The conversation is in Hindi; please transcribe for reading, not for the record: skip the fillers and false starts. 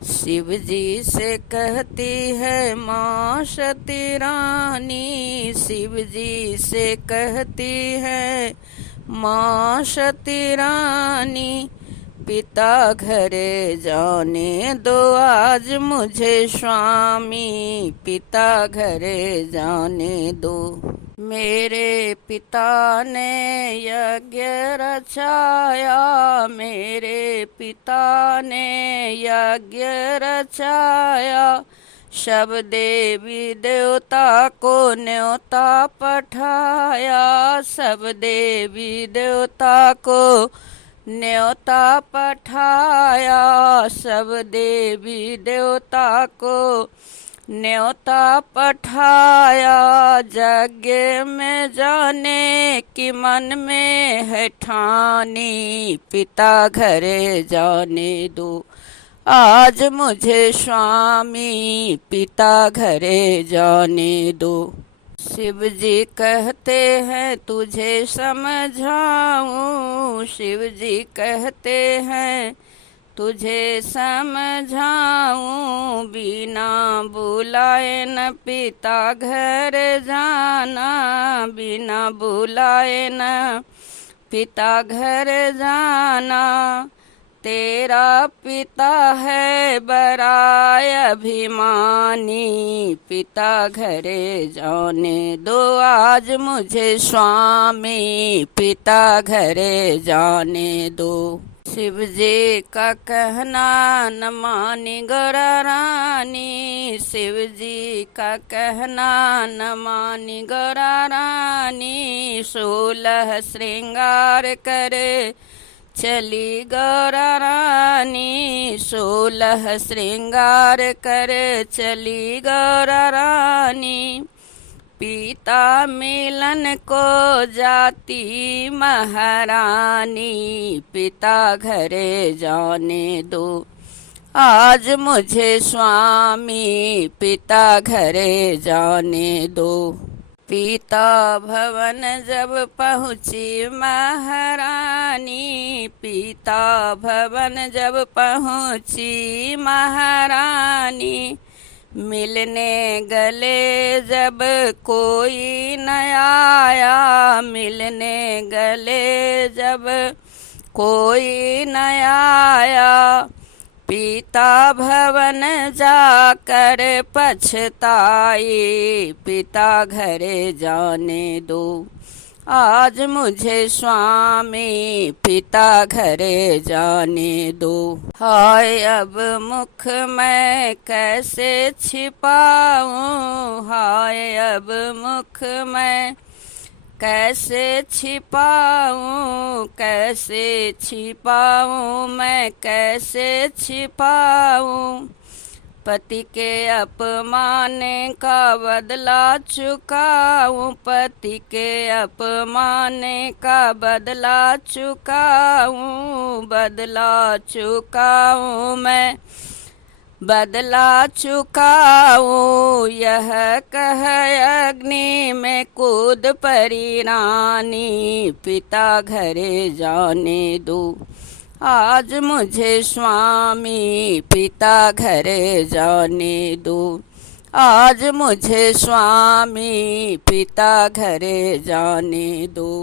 शिव जी से कहती है माँ सती रानी, शिव जी से कहती है माँ सती रानी, पिता घरे जाने दो आज मुझे स्वामी, पिता घरे जाने दो। मेरे पिता ने यज्ञ रचाया, मेरे पिता ने यज्ञ रचाया, सब देवी देवता को न्योता पठाया, सब देवी देवता को न्योता पठाया, सब देवी देवता को न्योता पठाया। यज्ञ में जाने की मन में है ठानी, पिता घरे जाने दो आज मुझे स्वामी, पिता घरे जाने दो। शिव जी कहते हैं तुझे समझाऊं, शिव जी कहते हैं तुझे समझाऊं, बिना बुलाए न पिता घर जाना, बिना बुलाए न पिता घर जाना, तेरा पिता है बड़ा अभिमानी, पिता घरे जाने दो आज मुझे स्वामी, पिता घरे जाने दो। शिव जी का कहना न मानी गौरा रानी, शिव जी का कहना न मानी गौरा रानी, 16 श्रृंगार करे चली गौरा रानी, 16 श्रृंगार कर चली गौरा रानी, पिता मिलन को जाती महारानी, पिता घरे जाने दो आज मुझे स्वामी, पिता घरे जाने दो। पिता भवन जब पहुँची महारानी, पिता भवन जब पहुँची महारानी, मिलने गले जब कोई न आया, मिलने गले जब कोई न आया, पिता भवन जाकर पछताई, पिता घरे जाने दो आज मुझे स्वामी, पिता घरे जाने दो। हाय अब मुख मैं कैसे छिपाऊं, हाय अब मुख मैं कैसे छिपाऊं, कैसे छिपाऊं मैं कैसे छिपाऊं, पति के अपमान का बदला चुकाऊं, पति के अपमान का बदला चुकाऊं, बदला चुकाऊं मैं बदला चुकाऊं, यह कह अग्नि में कूद पड़ी रानी, पिता घरे जाने दो आज मुझे स्वामी, पिता घरे जाने दो आज मुझे स्वामी, पिता घरे जाने दो।